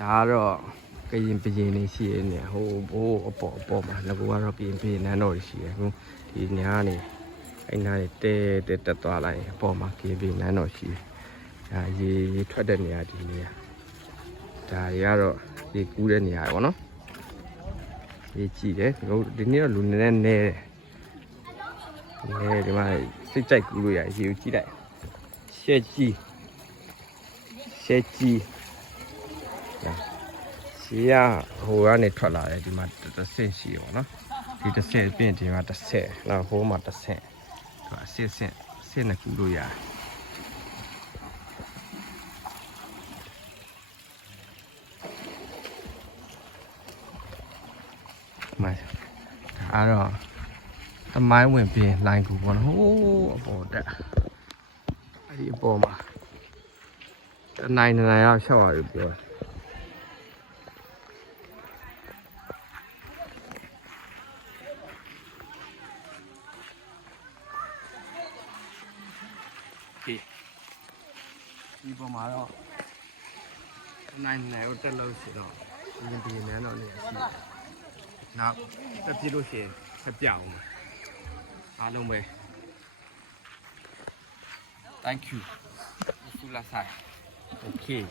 ဒါကတော့ကရင်ပရင်နေရှိရနေဟိုဘိုးအပေါ်မှာငါကတော့ပြင်နန်းတော်ရှိရအခုဒီညာနေအဲ့နာနေတဲတက်သွားလိုက်အပေါ်မှာကရင်ပြင်နန်းတော်ရှိဒါရေထွက်တဲ့နေရာဒီနေရာဒါတွေကတော့ရေကူးတဲ့နေရာပေါ့နော်ရေကြည့်တယ်ဒီနေ့တော့လူနည်းနေတယ်ဒီမှာစိတ်ကြိုက်ကူးလို့ရရေကိုကြည့်လိုက်ရှဲကြီးရှေးရဟိုကနေထွက်လာတယ်ဒီမှာတစ်ဆင့်ရှိရပေါ့နော်ဒီတစ်ဆင့်ပြင်ဒီမှာတစ်ဆင့်နောက်ဟိုမှာတစ်ဆင့်သူအဆင့်နဲ့ကူးလို့ရတယ်မှန်အဲ့တော့သမိုင်းဝင်ပြင်လိုင်းကူပေါ့နော်ဟိုးအပေါ်တက်အဲ့ဒီအပေါ်မှာတနိုင်ရောက်ရှောက်ရတယ်ပြောဒီပေါ်မှာတော့နိုင်ကိုတက်လို့ရှိတော့ဒီပြင်နန်းတော့နေရှိတယ်။နောက်တက်ပြလို့ရှိရင်ဆက်ပြအောင်အားလုံးပဲ Thank you ဆုလာဆိုင် Okay